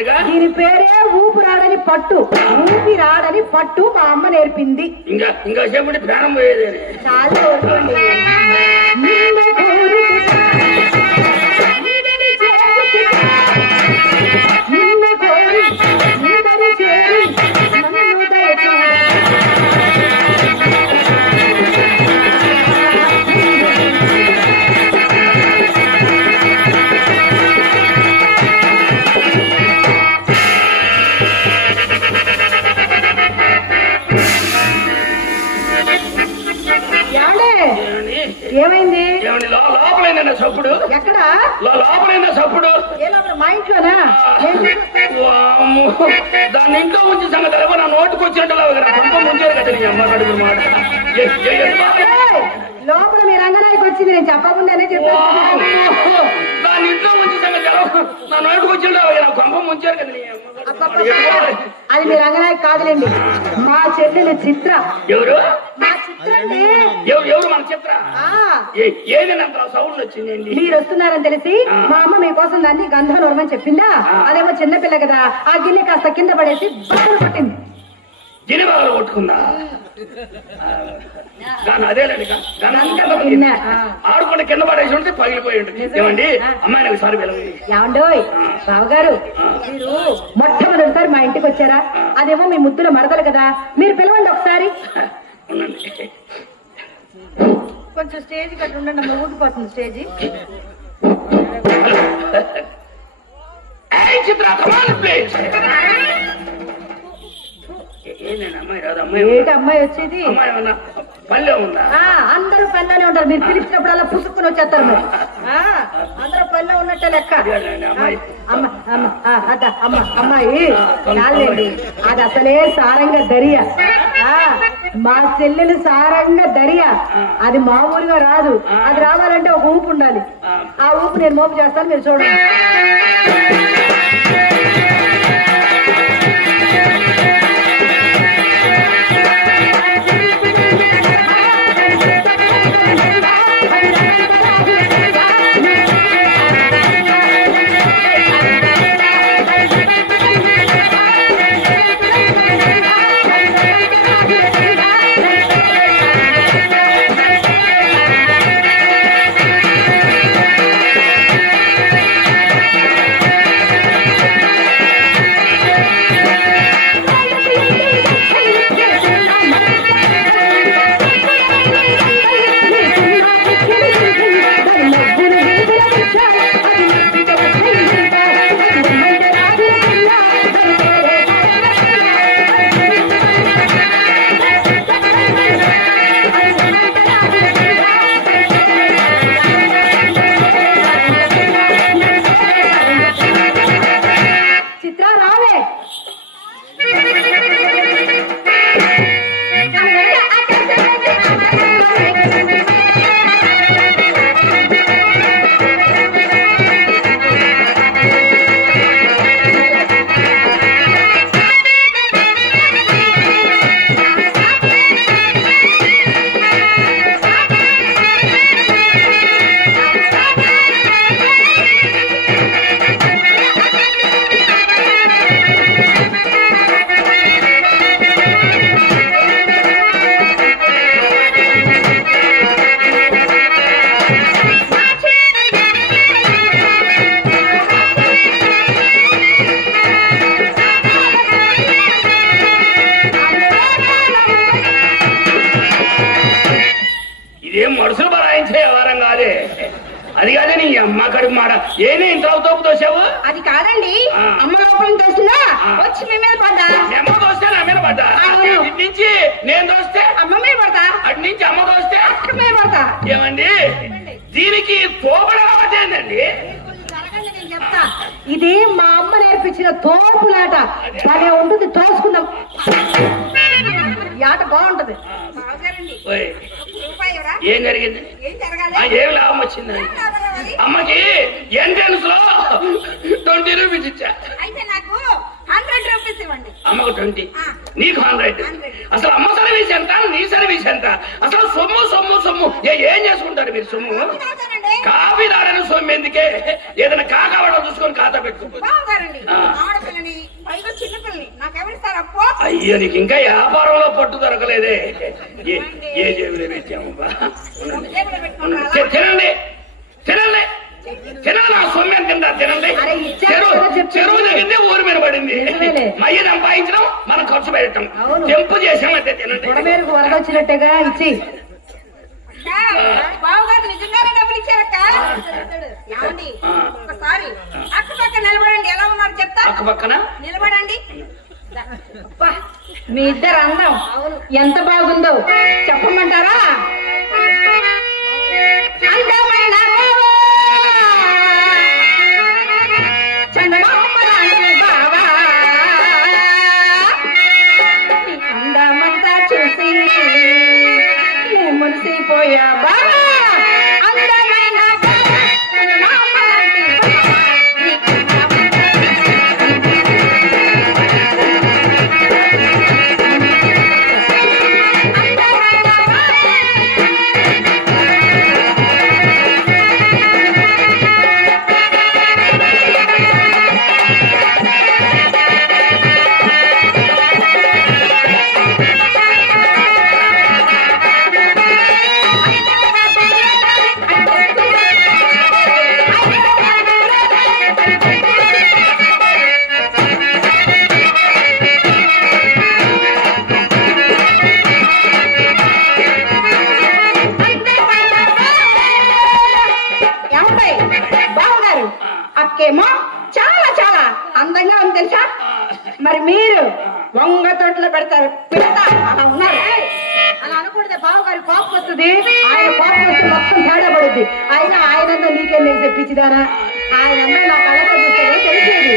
చెప్పారుగా. దీని పేరే ఊపిరాడని పట్టు. ఊపిరాడని పట్టు మా అమ్మ నేర్పింది. ఇంకా చెప్పండి ప్రాణం పోయేది. చాలా ఏమైంది? లోపలైనా చప్పుడు ఎక్కడ? లోపలైనా చప్పుడు మా ఇంట్లోనా? దాన్ని ఇంట్లో ఉంచి సంగతి నా నోటుకు వచ్చినట్టు ముంచారు కదా నీ అమ్మ అడుగు మాట. లోపల మీ రంగనాయకు వచ్చింది, నేను చెప్పకుండానే చెప్పాను. దాన్ని ఇంట్లో ఉంచి సంగతి నా నోటుకు వచ్చినట్టు కొంప ముంచారు కదా నీ అమ్మ. అది మీ రంగనాయకు కాదులేండి, మా చెల్లెలు చిత్ర. ఎవరు? మా చిత్ర. ఎవరు మన చిత్ర? ఏదైనా సౌండ్ వచ్చిందండి. మీరు వస్తున్నారని తెలిసి మా అమ్మ మీకోసం దాన్ని గంధం నోరమని చెప్పిందా. అదేమో చిన్నపిల్ల కదా, ఆ గిన్నె కాస్త కింద పడేసి బట్టలు పట్టింది. గిన్నె బాగా కొట్టుకుందా? అదేలేండి, ఆడుకుంటే కింద పడేసి ఉంటే పగిలిపోయి ఉంటుంది. ఏమండి అమ్మాయిని ఒకసారి పిలవండి. ఏమండోయ్ బావగారు, మీరు మొట్టమొదటిసారి మా ఇంటికి వచ్చారా? అదేమో మీ ముద్దులో మరదలు కదా, మీరు పిలవండి ఒకసారి. కొంచెం స్టేజ్ కట్టి ఉండండి, అమ్మ ఊడిపోతుంది స్టేజీ. అమ్మాయి వచ్చేది పల్లె ఉందా? అందరూ పల్లెనే ఉంటారు, మీరు పిలిచినప్పుడు అలా పుసుక్కుని వచ్చేస్తారు. మీరు అందరూ పల్లె ఉన్నట్టే లెక్క. అమ్మాయి చాలండి, అది అసలే సారంగ దరియా. మా చెల్లెలు సారంగ దరియా, అది మామూలుగా రాదు. అది రావాలంటే ఒక ఊపు ఉండాలి. ఆ ఊపు నేను మోపు చేస్తాను, మీరు చూడండి. అది కాదే నీ అమ్మ కడుపు మాట. ఏమి ఇంత తోపు తోసావు? అది కాదండి, అమ్మ లోపల తోసినా వచ్చి మీ మీద పడ్డా. అమ్మ తోస్తే నా మీద పడ్డా, ఇటు నుంచి నేను తోస్తే అమ్మ మీద పడతా, అటు నుంచి అమ్మ తోస్తే అక్క మీద పడతా. ఏమండి దీనికి తోపడం ఏంటండి? చెప్తా, ఇది మా అమ్మ నేర్పించిన తోపులాట. భలే ఉంటుంది, తోసుకుందాం. ఈ ఆట బాగుంటది. ఏం జరిగింది? ఏం లాభం వచ్చింది? అమ్మకి ఎంట్రన్స్ లో 20 రూపీస్ ఇచ్చా. అమ్మకు 20, నీకు 100. అసలు అమ్మ సర్వీస్ ఎంత, నీ సర్వీస్ ఎంత? అసలు సొమ్ము సొమ్ము సొమ్ము ఏం చేసుకుంటారు మీరు? సొమ్ము కాఫీ తాగని సొమ్ము ఎందుకే ఏదైనా కాకావడం చూసుకొని ఖాతా పెట్టుకోండి. అయ్యో నీకు ఇంకా వ్యాపారంలో పట్టు దొరకలేదే. ఏ జేబులో పెట్టామబ్బా. తినండి తినండి తినాలి. నా సొమ్మెని తిందా తినండి. చెరువు దిగింది ఊరి మీద పడింది. మయ్య సంపాదించడం మనం ఖర్చు పెట్టడం తెంపు చేసామంటే తినండి. వరద వచ్చినట్టుగా ఇచ్చి బావగారు నిజంగానే డబ్బులు ఇచ్చారక్క. ఒకసారి అక్క పక్కన నిలబడండి. ఎలా ఉన్నారు చెప్తా. అక్క పక్కన నిలబడండి. మీ ఇద్దరు అందం ఎంత బాగుందో చెప్పమంటారా? అందమైన బావా అందమంతా చూసి మురిసిపోయా బావా. అందమైన అక్కేమో చాలా చాలా అందంగా ఉంది తెలుసా. మరి మీరు వంగ తోటలో పెడతారు పెడతా అలా ఉన్నారు. అలా అనకూడదు. బావగారి కోపం వస్తుంది. ఆయన కోపం వస్తే మొత్తం తేడా పడుద్ది. ఆయనంతా నీకేం తెలిసి తెప్పించిదానా? ఆయనంతా నా కళతో చూస్తే తెలిసేది.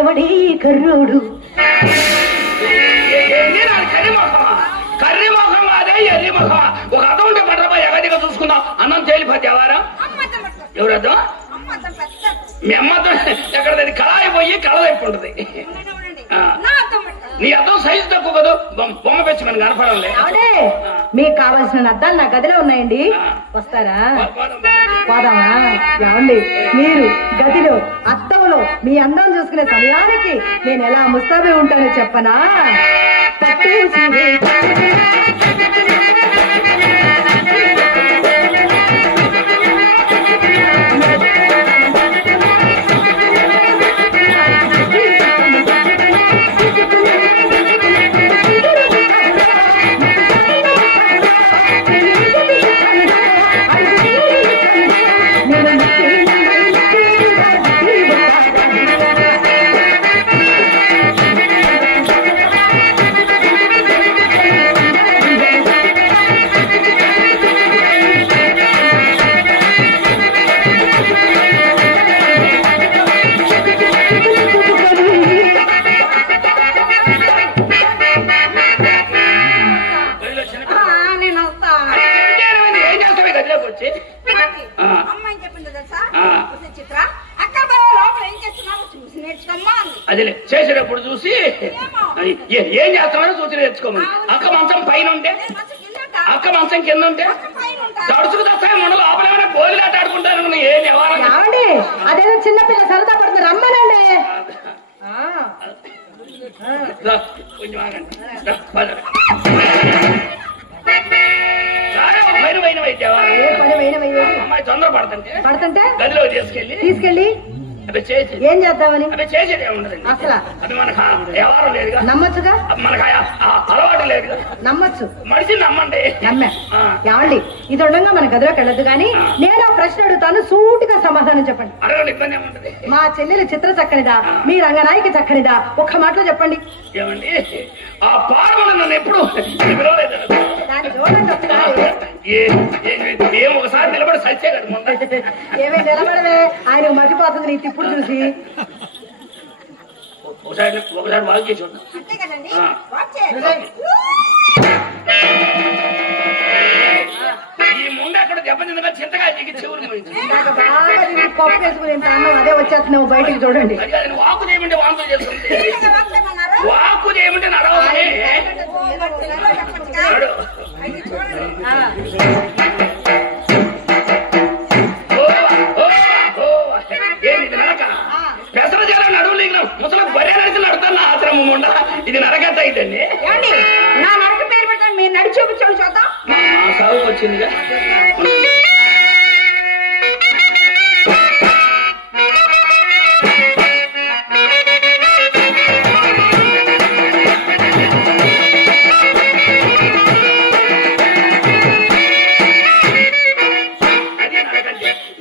ఎవడి కర్రోడు కర్రీ మొహం కాదే ఎర్రి మొహం. ఒక అర్థం ఉంటే పట్టరా ఎగదిగా చూసుకుందాం. అన్నం తేలిపోతే ఎవరా ఎవరద్దు మీ అమ్మతో ఎక్కడ కళాయి పోయి కళ వైపు ఉంటుంది. నీ అర్థం సైజు తక్కువ కదా బొమ్మ పెంచి మనకు కనపడంలే. అవునే మీకు కావాల్సిన అద్దాలు నా గదిలో ఉన్నాయండి. వస్తారా? పోదామా? ఏమండి మీరు గదిలో అద్దంలో మీ అందం చూసుకునే సమయానికి నేను ఎలా ముస్తాబే ఉంటానో చెప్పనా? అదిలే చేసేటప్పుడు చూసి ఏం చేస్తామని చూసి నేర్చుకోమని. అక్క మంచం పైన ఉంటే అక్క మంచం కింద ఉంటే తడుచుకు తెస్తాయి మన లోపల గోలిలాట ఆడుకుంటాను. ఏ నివారణ అదేదో చిన్నపిల్ల సరదా పడుతుంది రమ్మనండి. కొంచెం ఆగండి అమ్మాయి తొందర పడుతుంటే గదిలో తీసుకెళ్ళి ఏం చేద్దామని చేసేది ఏముండదండి అసలు అది మనకు వ్యవహారం లేదుగా నమ్మచ్చుగా మనకు అలవాటు లేదుగా నమ్మచ్చు మనిషి నమ్మండి నమ్మా ఏమండి ఇది ఉండగా మన గదిలోకి వెళ్ళదు కానీ నేను ఆ ప్రశ్న అడుగుతాను సూటిగా సమాధానం చెప్పండి అడగండి ఇబ్బంది ఏముంటది మా చెల్లెలు చిత్ర చక్కనిదా మీ రంగనాయకి చక్కనిదా ఒక్క మాటలో చెప్పండి ఏమండి ఆ పాడమని నన్ను ఎప్పుడు పిలవలేదు దాన్ని చూడండి ఏం ఒకసారి నిలబడి సచ్చే కదా ముందు ఏమే నిలబడవే ఆయన మర్చిపోతుంది నీ తిప్పుడు చూసి ఒకసారి వాక్ చేసి చూద్దాం అంతే కదండి వాచ్ చేయండి. ఈ ముందు అక్కడ దెబ్బతిందగా చింతగా దిగి చెవులు పోయింది నాకు బాగా తిరిగి పప్పు వేసుకుని అన్నం అదే వచ్చేస్తున్నావు బయటికి చూడండి వాకు చేయమంటే వాంతులు చేస్తుంది ఇంకా వాచ్ చేయమన్నారు? వాకు చేయమంటే నడవని ఓ, మరి తెలుగులో చెప్పొచ్చుగా? అయితే చూడండి. ఏంది నరక పెసర జల నడువు లేగిన ముసలి బరే నడిచి నడుతాను ఆశ్రమం ఉండ ఇది నరకత అయితండి ఏమండి నా నడక పేరు పెట్టండి మీరు నడిచి చూపించండి చూద్దాం సాగుకు వచ్చిందిగా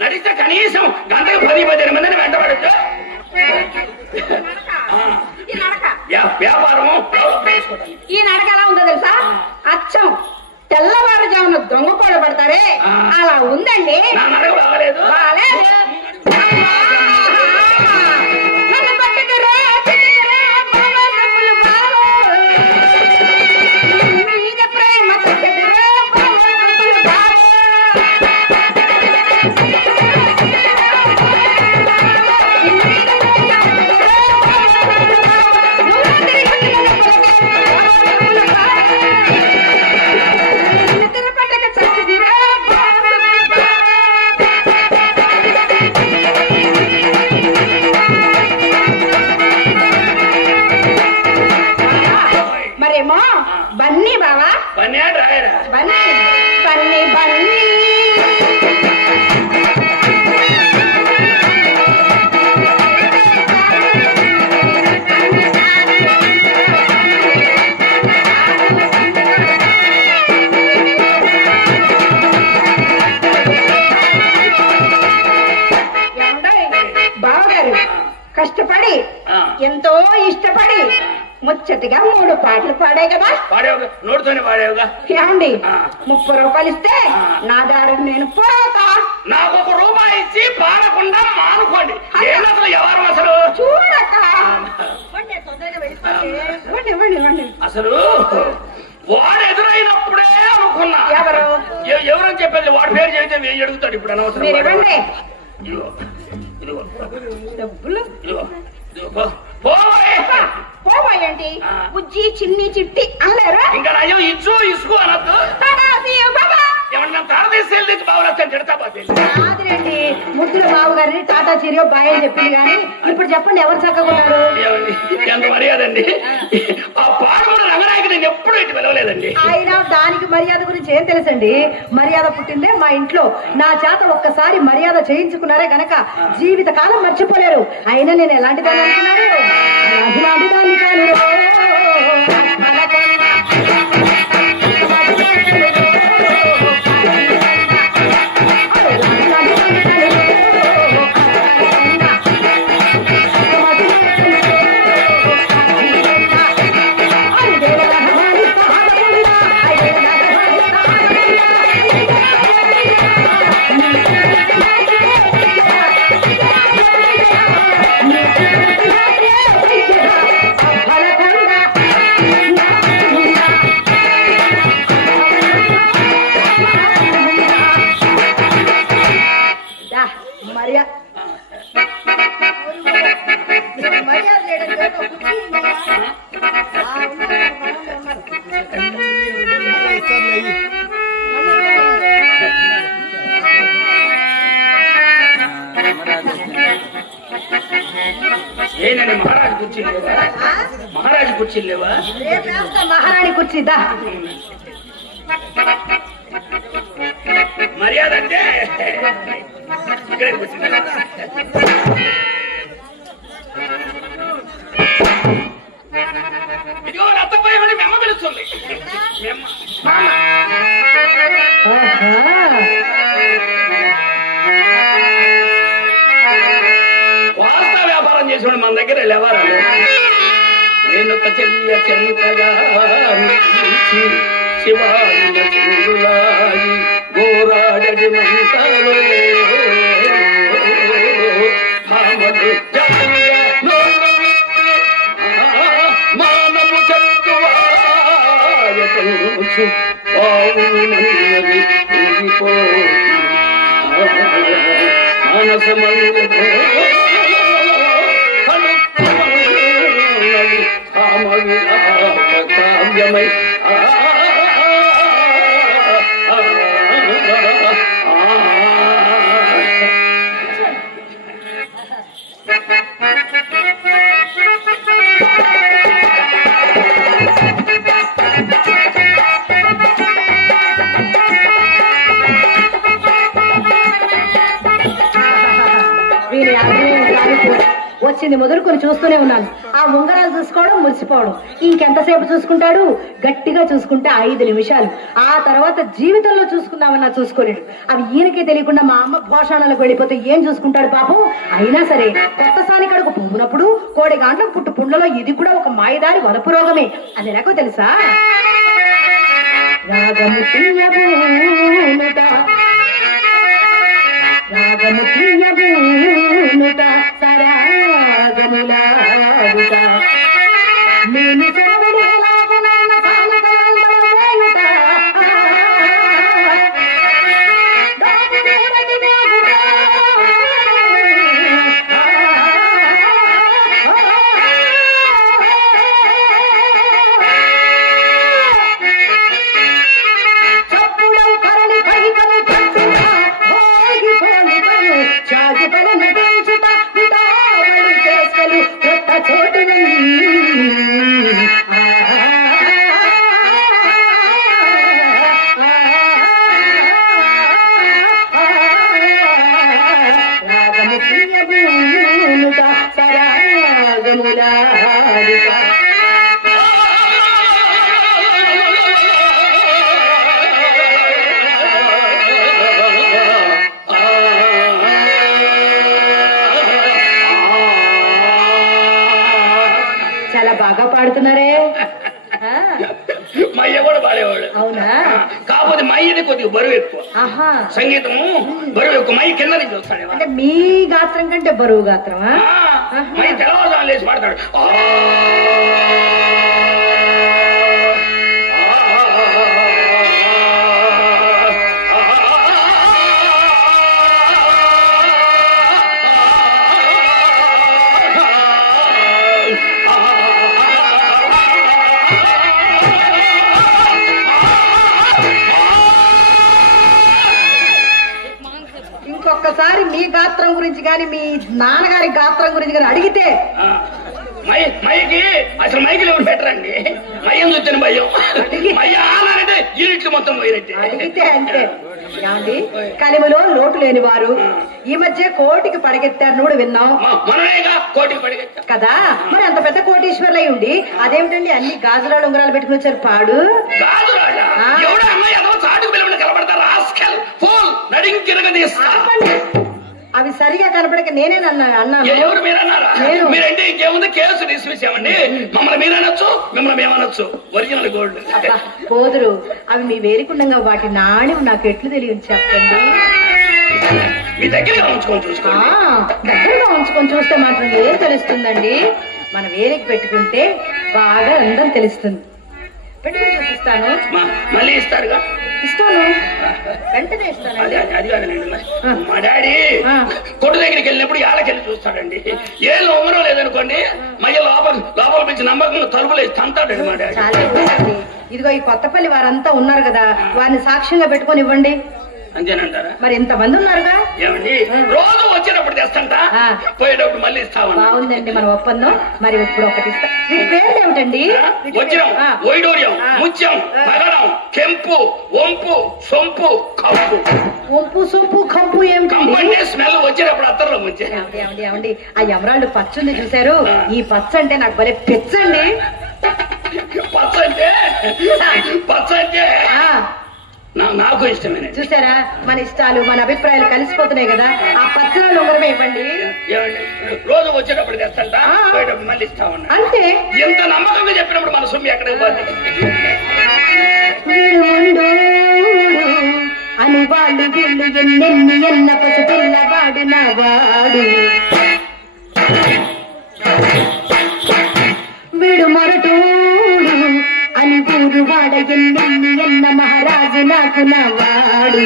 నడిస్తే కనీసం గంటకు 10-15 మందిని వెంటబడచ్చు ఈ నడక వ్యాపారము ఈ నడక ఎలా ఉందో తెలుసా అచ్చం తెల్లవారుజామున దొంగ కోళ్ళు పడతారే అలా ఉందండి నా నడక బాగలేదు బాలేదు. నన్ను పట్టుకురా, చిట్టుకురా, బావా డబ్బులు బావా. మీద ప్రేమ తగ్గదురా, బావా డబ్బులు బావా. నిద్ర పట్టక చచ్చిదిరా, బావా డబ్బులు బావా. మరేమో బన్నీ బావా పని రాయరా బన్నీ బన్నీ బన్నీ బావగారు కష్టపడి ఎంతో ఇష్టపడి ముచ్చటిగా 3 పాటలు పాడే కదా పాడేవుగా నోటితోనే పాడేవుగా ఏమండి 30 రూపాయలు ఇస్తే నా దారికి నేను పోతా నాకు ₹1 ఇచ్చి పాడకుండా మానుకోండి ఏం అసలు ఎవరు అసలు చూడక ఇవ్వండి అసలు వాడు ఎదురైనప్పుడే అనుకున్నా ఎవరు ఎవరని చెప్పేది వాడి పేరు చెబితే వేయి అడుగుతాడు ఇప్పుడు అనవసరం మీరు ఇవ్వండి ఇదిగో ఇదిగో డబ్బులు ఇదిగో ఇదిగో పోవే పోవాయండి బుజ్జి చిన్ని చిట్టి అనలేరా ఇంకా నయం ఇచ్చు ఇసుకో అనొద్దు ఏమన్నా తారదేశం తెచ్చి బాగులొచ్చాను తిడతా పోతే కాదులేండి ముద్దుల బాబు గారిని టాటా చీరియో బాయ్ అని చెప్పింది కానీ ఇప్పుడు చెప్పండి ఎవరు చక్కగా ఉన్నారు ఎంత మర్యాదండి ఆ పాడమూడ రంగనాయకు నేను ఎప్పుడు ఇటు పిలవలేదండి ఆయన దానికి మర్యాద గురించి ఏం తెలుసండి మర్యాద పుట్టిందే మా ఇంట్లో నా చేత ఒక్కసారి మర్యాద చేయించుకున్నారే గనక జీవిత కాలం మర్చిపోలేరు అయినా నేను ఎలాంటి దాన్ని అనుకున్నారు అలాంటి దాన్ని కాను ఫలకం ఏంటండి మహారాజు కుర్చీ లేవా? మహారాజు కుర్చీ లేవా? మహారాణి కుర్చీదా మర్యాద అంటే ఇక్కడే కూర్చుంది. ఇదిగో రత్తపై మెమ్మ పిలుస్తుంది. వార్తా వ్యాపారం చేసిన మన దగ్గర లేవారా? నేను ఒక చెయ్య చెంతగా శివానంద చంద్రులాయి గోరాడడి మంటలో మానము చంతువాయూ పావునది మానసమందు కావ్యమై వచ్చింది మొదలుకొని చూస్తూనే ఉన్నాను. ఆ ఉంగరాలు చూసుకోవడం మురిసిపోవడం, ఇంకెంతసేపు చూసుకుంటాడు? గట్టిగా చూసుకుంటే 5 నిమిషాలు. ఆ తర్వాత జీవితంలో చూసుకుందామన్నా చూసుకోలేడు. అవి ఈయనకే తెలియకుండా మా అమ్మ భోషాణాలకు వెళ్ళిపోతే ఏం చూసుకుంటాడు పాపం. అయినా సరే కొత్త సానికడకు పువ్వునప్పుడు కోడి గాంట్లకు పుట్టు పుండ్లలో ఇది కూడా ఒక మాయదారి వలపు రోగమే. అది ఎలాగో తెలుసా? రాగము తీయబూనుట రాగము తీయబూనుట సరాగములాగుట నేను చెరబడేలాగునైన సానికలందరమేయుట దాగుడూరటి నాగుట చప్పుడం కరలి కైకము చట్టుట భోగి పోలికము చాగి పల నటించుట విటావళి చేసలు కొత్త చోటుని రాగము ప్రియభూనుట సరాగములాడుట చాలా బాగా పాడుతున్నారే. మయ్య కూడా పాడేవాడు. అవునా? కాకపోతే మయ్యది కొద్దిగా బరువు ఎక్కువ. ఆహా, సంగీతము బరువు ఎక్కువ. మయ్య కింద నుంచి వస్తాడు. అంటే మీ గాత్రం కంటే బరువు గాత్రమా? మయ్య తెల్లవారుజాము లేచి పాడతాడు. ఇంకొకసారి మీ గాత్రం గురించి గాని మీ నాన్నగారి గాత్రం గురించి గాని అడిగితే మైకి అసలు మైకిలు ఎవరు పెట్టరండి. మయ్యం చూసిన భయం. మయ్య ఆనంటే యూనిట్లు మొత్తం పోయినట్టే. అడిగితే అంతే. ఏమండి, కలిమిలో లోటు లేని వారు ఈ మధ్య కోటికి పడగెత్తారు కూడా విన్నాం. మనమేగా కోటికి పడగెత్తాం కదా. మరి అంత పెద్ద కోటీశ్వర్లై ఉండి అదేమిటండి అన్ని గాజురాలు ఉంగరాలు పెట్టుకుని వచ్చారు? పాడు గాజురాజా ఎవడ అమ్మాయి అదో చాటుకు పిల్లలు కనబడతారు. రాస్కెల్ ఫోల్ నడింకిరగదీస్తా. అవి సరిగా కనపడక నేనే అన్నాను. ఎవరు మీరన్నారా? మీరంటే ఇంకేముంది, కేసు తీసివేసామండి. మమ్మల్ని మీరనొచ్చు, మిమ్మల్ని మేమనొచ్చు. Original gold పోదురు. అవి మీ వేలికుండగా వాటి నాణ్యం నాకు ఎట్లు తెలియదు చెప్పండి. మీ దగ్గరగా ఉంచుకొని చూసుకోండి. దగ్గరగా ఉంచుకొని చూస్తే మాత్రం ఏం తెలుస్తుందండి? మన వేలికి పెట్టుకుంటే బాగా అందం తెలుస్తుంది. పెట్టుకుని చూపిస్తాను. మళ్ళీ ఇస్తారుగా? ఇస్తాను, వెంటనే ఇస్తానండి. అది కాదండి, మా డాడీ కొట్టు దగ్గరికి వెళ్ళినప్పుడు ఏళ్ళకెళ్ళి చూస్తాడండి. ఏళ్ళు ఉంగరం లేదనుకోండి, మధ్య లోపల పిలిచి నమ్మకంగా తలుపులు వేసి తంతాడండి మా డాడీ. చాలా ఇదిగో ఈ కొత్తపల్లి వారంతా ఉన్నారు కదా, వారిని సాక్ష్యంగా పెట్టుకొని ఇవ్వండి. అంతేనంటారా? మరి ఇంతమంది ఉన్నారుగా. ఏమండి రోజు వచ్చేటప్పుడు తెస్తంట, పోయేటప్పుడు మళ్ళీ ఇస్తామని. బాగుందండి మన ఒప్పందం. మరి ఇప్పుడు ఒకటి ఇస్తా. వీటి పేర్లు ఏమిటండి? వజ్రం, వైడూర్యం, ముత్యం, మగడం, కెంపు, వంపు, సొంపు, కంపు. వంపు, సొంపు, కంపు ఏమిటండి? స్మెల్ వచ్చేటప్పుడు అత్తర్లో ముంచే. ఏమండి ఆ ఎమరాల్డ్ పచ్చ ఉంది చూసారు? ఈ పచ్చ అంటే నాకు భలే పెచ్చండి. పచ్చ అంటే నాకు ఇష్టమే. చూసారా, మన ఇష్టాలు మన అభిప్రాయాలు కలిసిపోతున్నాయి కదా. ఆ పచ్చని ఉంగరమే ఇవ్వండి. రోజు వచ్చేటప్పుడు తెస్తంట, పోయేటప్పుడు మళ్ళీ ఇస్తామన్నా. అంతే. ఎంత నమ్మకంగా చెప్పినప్పుడు మన సొమ్ము ఎక్కడికి పోతుంది? అని వాళ్ళు వీళ్ళు ఎన్నెన్ని ఎన్న పసు పిల్లవాడు నా వాడు. వీడు మొరటోడు అని ఊరు వాడ ఎన్నెన్ని ఎన్న మహారాజు నాకు నా వాడు.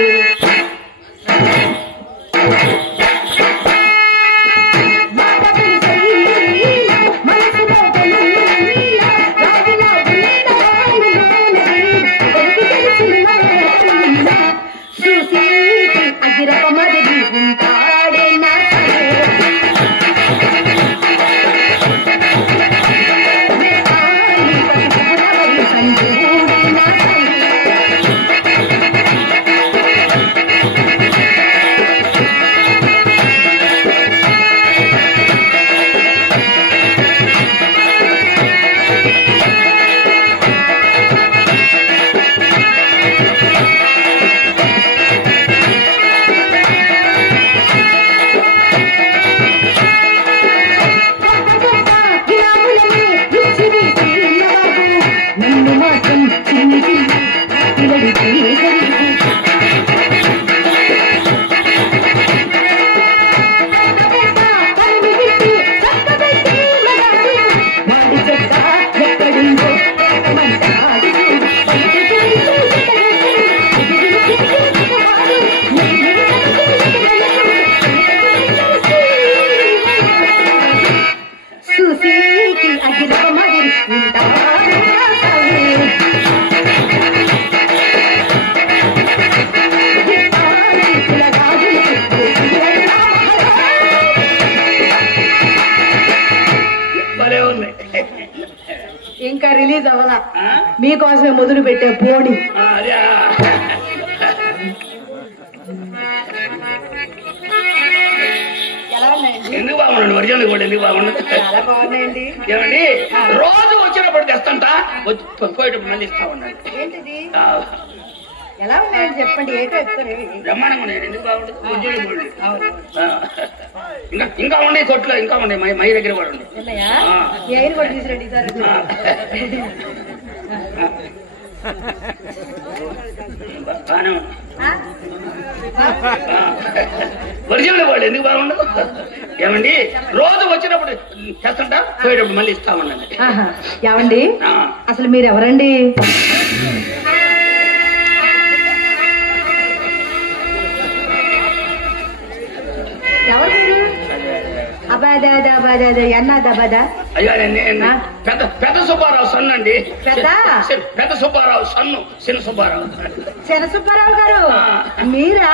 ఇంకా రిలీజ్ అవ్వాలా, మీకోసమే మొదలు పెట్టే పోనీ. ఎందుకు బాగుండండి? ఒరిజినల్ కూడా ఎందుకు బాగుండదు? చాలా బాగున్నాయండి. ఏమండి రోజు వచ్చినప్పుడు తెస్తంట, పోయేటప్పుడు మళ్ళీ ఇస్తా ఉండండి. ఏంటిది? ఎలా ఉన్నాయని చెప్పండి. ఏటో బ్రహ్మాండంగా ఉన్నాయి. ఎందుకు బాగుండదు? Original gold. ఇంకా ఉండే కొట్లో ఇంకా ఉండే, మై దగ్గర కూడా ఉండే. కూడా తీసుకురండి సార్. బాగానే ఉంది. ఒరిజినల్ గోల్డ్ ఎందుకు బాగుండదు? ఏమండి రోజు వచ్చినప్పుడు తెస్తంట, పోయేటప్పుడు మళ్ళీ ఇస్తా ఉండండి. ఏమండి అసలు మీరు ఎవరండి? ఎవరు మీరు? అబాదా ఎన్నాదా? అయ్యా పెద్ద సుబ్బారావు సన్ను అండి. పెద్ద సుబ్బారావు సన్ను, చిన్న సుబ్బారావు. చిన్న సుబ్బారావు గారు మీరా?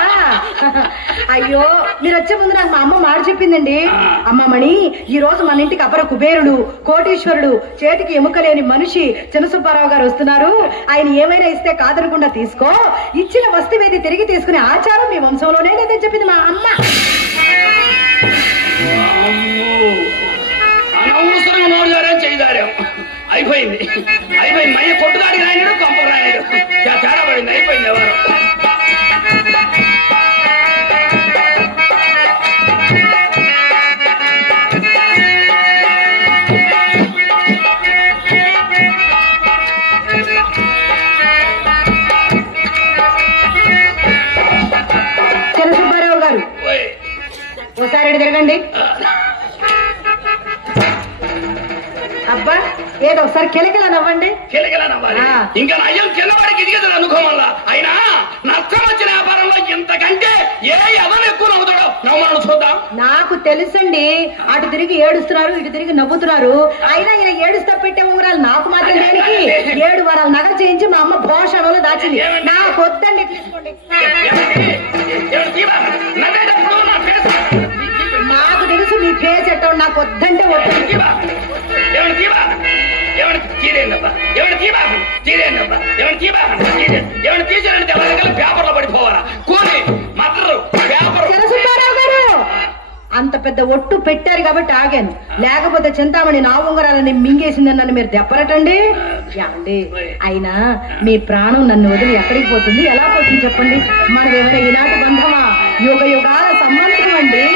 అయ్యో మీరు వచ్చే ముందు నాకు మా అమ్మ మాట చెప్పిందండి. అమ్మమ్మని ఈ రోజు మన ఇంటికి అపర కుబేరుడు, కోటీశ్వరుడు, చేతికి ఎముకలేని మనిషి చిన్న సుబ్బారావు గారు వస్తున్నారు. ఆయన ఏమైనా ఇస్తే కాదనకుండా తీసుకో, ఇచ్చిన వస్తువేది తిరిగి తీసుకునే ఆచారం మీ వంశంలోనే లేదని చెప్పింది మా అమ్మ. అనవసరంగా నోరుగారేం చేయగారేం. అయిపోయింది మయ్య కొట్టుగాడి రాయడు, కొంప రాయడు, తేడా పడింది. అయిపోయింది. ఎవరు చిన్న సుబ్బారావు గారు ఓసారి తిరగండి. అబ్బా ఏదో ఒకసారి కిలకిలా నవ్వండి. కిలకిలా నవ్వాలి. ఇంకా నయ్యం కిందపడికి ఇదిగదు అనుకోం వల్ల అయినా నష్టం వచ్చిన వ్యాపారంలో ఇంతకంటే ఏ ఎవరు ఎక్కువ నవ్వుతాడో నవ్వను చూద్దాం. నాకు తెలుసండి, అటు తిరిగి ఏడుస్తున్నారు, ఇటు తిరిగి నవ్వుతున్నారు. అయినా ఈయన ఏడుస్తా పెట్టే ఉంగరాలు నాకు మాత్రం దేనికి? 7 వారాలు నగ చేయించి మా అమ్మ భోషణలో దాచింది. నాకు వద్దండి, తీసుకోండి. నాకు తెలుసు నీ ఫేస్ ఎట్టో, నాకు వద్దంటే వద్దు. పేపర్లో పడిపోవాలా కూలి మర్డరు పేపర్. సుబ్బారావు గారు అంత పెద్ద ఒట్టు పెట్టారు కాబట్టి ఆగాను, లేకపోతే చింతామణి నా ఉంగరాలని మింగేసిందని నన్ను మీరు దెప్పరటండి. ఏమండి అయినా మీ ప్రాణం నన్ను వదిలి ఎక్కడికి పోతుంది, ఎలా పోతుంది చెప్పండి? మనం ఏమైనా ఈనాటి బంధమా? యుగ యుగాల సంబంధం అండి.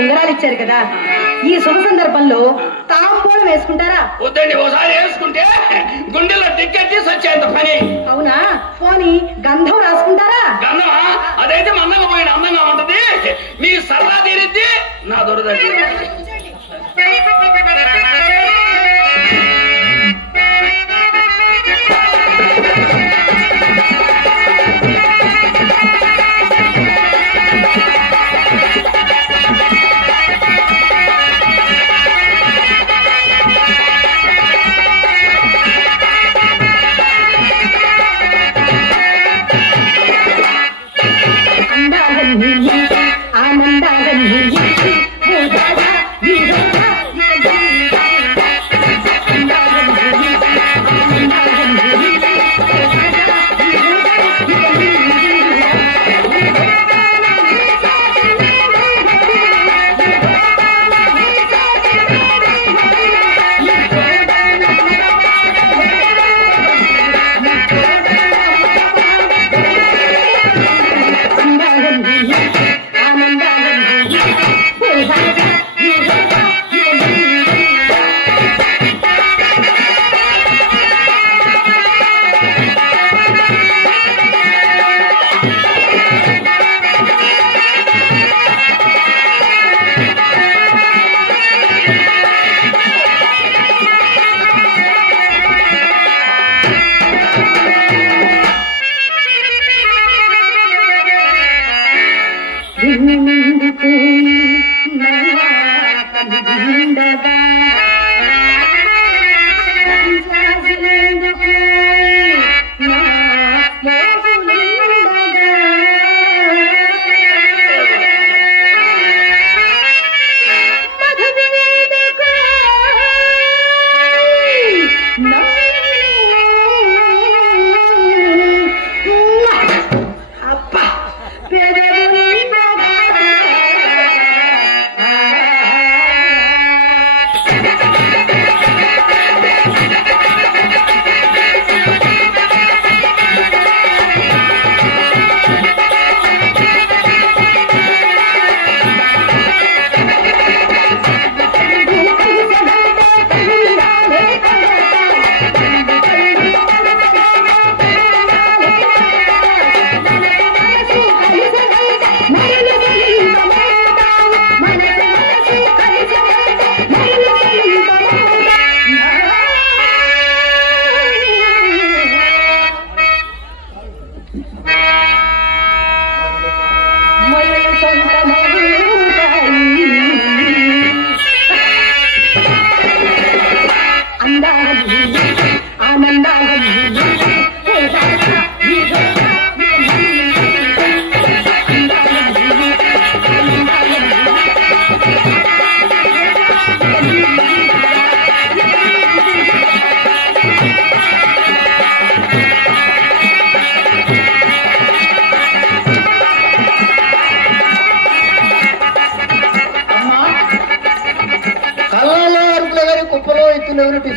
ఉంగరాలు ఇచ్చారు కదా, ఈ శుభ సందర్భంలో తాంబూలం వేసుకుంటారా? వద్దండి, ఒకసారి వేసుకుంటే గుండెలో టిక్కెట్టి వచ్చేంత పని. అవునా? పోనీ గంధం రాసుకుంటారా? గంధమా? అదైతే మందంగా పోయిన అందంగా ఉంటది, మీ సరదా తీరిద్ది, నా దొరద.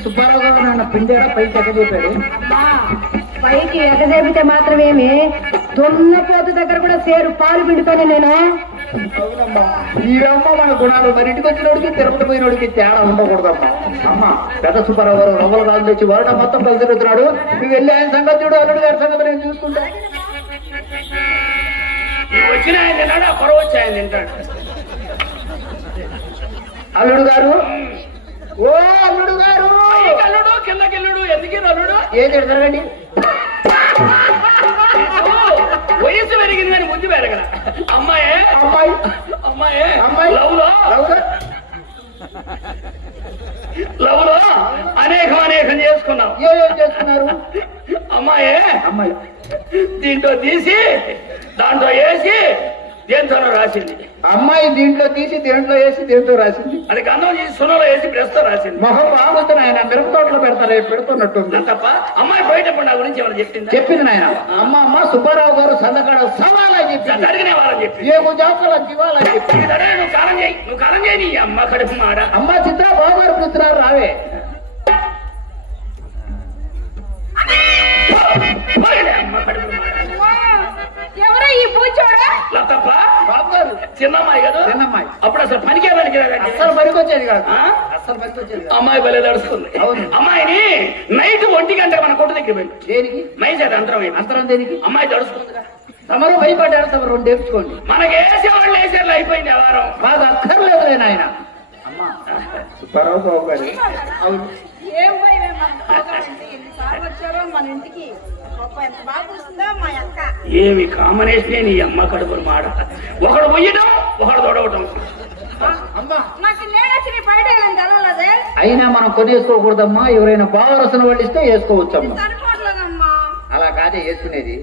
సుబ్బారావు గారు నాన్న కిందేడా పైకి ఎక్కజేపాడు. పైకి ఎగజేపితే మాత్రమేమి దున్నపోతు దగ్గర కూడా సేరు పాలు పిండుతానే నేను. అవునమ్మా, ఈరమ్మ మన గుణాలు. మరి ఇంటికి వచ్చినోడికి తిరుపతి పోయినోడికి తేడా ఉండకూడదమ్మా. అమ్మ పెద్ద సుబ్బారావు గారు రవ్వలు కాదు తెచ్చి వరట మొత్తం కలిసి తిరుగుతున్నాడు. నువ్వు వెళ్ళి ఆయన సంగతి చూడు, అల్లుడు గారి సంగతి నేను చూసుకుంటా. వచ్చిన ఆయన తిన్నాడు, ఆ పొర వచ్చి ఆయన తింటాడు. అల్లుడు గారు, ఓ అల్లుడు గారు, అల్లుడు కిందకెళ్ళుడు, ఎందుకు అల్లుడు ఏది జరగండి. వయసు పెరిగింది కానీ ముందు పెరగల. అమ్మాయే అమ్మాయి అమ్మాయే అమ్మాయి లవ్ లో అనేకం చేసుకున్నాం. ఏం చేస్తున్నారు? అమ్మాయే అమ్మాయి దీంట్లో తీసి దాంట్లో వేసి దేంతోనో రాసింది. అమ్మాయి దీంట్లో తీసి దేంట్లో వేసి దేంతో రాసింది. అది గంధం చేసి సున్నలో వేసి బ్రష్ తో రాసింది. మొహం బాగుంది నాయన, మిరప తోటలో పెడతారు, పెడుతున్నట్టుంది తప్ప అమ్మాయి పోయేటప్పుడు నా గురించి ఎవరు చెప్పింది? చెప్పింది నాయన. అమ్మ సుబ్బారావు గారు సందకాడ సవాలని చెప్పింది. అడిగినే వాళ్ళని చెప్పి ఏమో జాతర దివాలని చెప్పింది. నువ్వు కాలం చేయి నీ అమ్మ కడుపు మాట. అమ్మ చిత్ర బాబు గారు పిలుస్తున్నారు, రావే. అమ్మ కడుపు మాట. ఎవరో ఈ పూచోడా? తప్ప బాబు గారు చిన్నమ్మాయి కదా, చిన్నమ్మాయి. అప్పుడు అసలు పనికే పనికిరాదండి. అస్సలు పనికొచ్చేది కాదు, అస్సలు పనికొచ్చేది కాదు. అమ్మాయి భలే నడుస్తుంది. అవును. అమ్మాయిని నైట్ 1 గంట మన కొట్టు దగ్గర వెళ్ళి దేనికి మైసేది అంతరం ఏంటి? అంతరం దేనికి? అమ్మాయి తడుస్తుంది. తమరు భయపడ్డారు, తమరు రెండు నేర్చుకోండి. మనకి వేసేవాళ్ళు వేసేట్లు అయిపోయింది వారం. మాకు అక్కర్లేదులే నాయన. అమ్మా సుబ్బారావు బాబు గారు. అవును. ఏం భయం ఎన్నిసార్లు వచ్చారో మన ఇంటికి. ఎంత బాగా చూస్తుందో మా అక్క. ఏమి కాంబినేషనే నీ అమ్మ కడుపులు మాట. ఒకడు పొయ్యటం, ఒకడు తొడవటం. అమ్మా నాకు నేనొచ్చి నీ బయట తెలవలేదే. అయినా మనం కొనేసుకోకూడదమ్మా. ఎవరైనా బావరసన వాళ్ళు ఇస్తే వేసుకోవచ్చమ్మా. సరిపోవట్లేదమ్మా. అలా కాదే వేసుకునేది.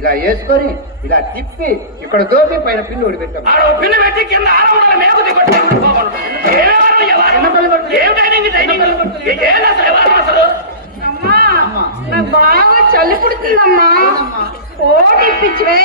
ఇలా వేసుకొని ఇలా తిప్పి ఇక్కడ దోపి పైన పిల్లి ఓడి పెట్టాం. ఆడ పిల్లి పెట్టి కింద ఆరవడాల మేకు దిగొట్టి అసలు అమ్మా నాకు బాగా చలి పుడుతుందమ్మా. ఓ ఇప్పించవే.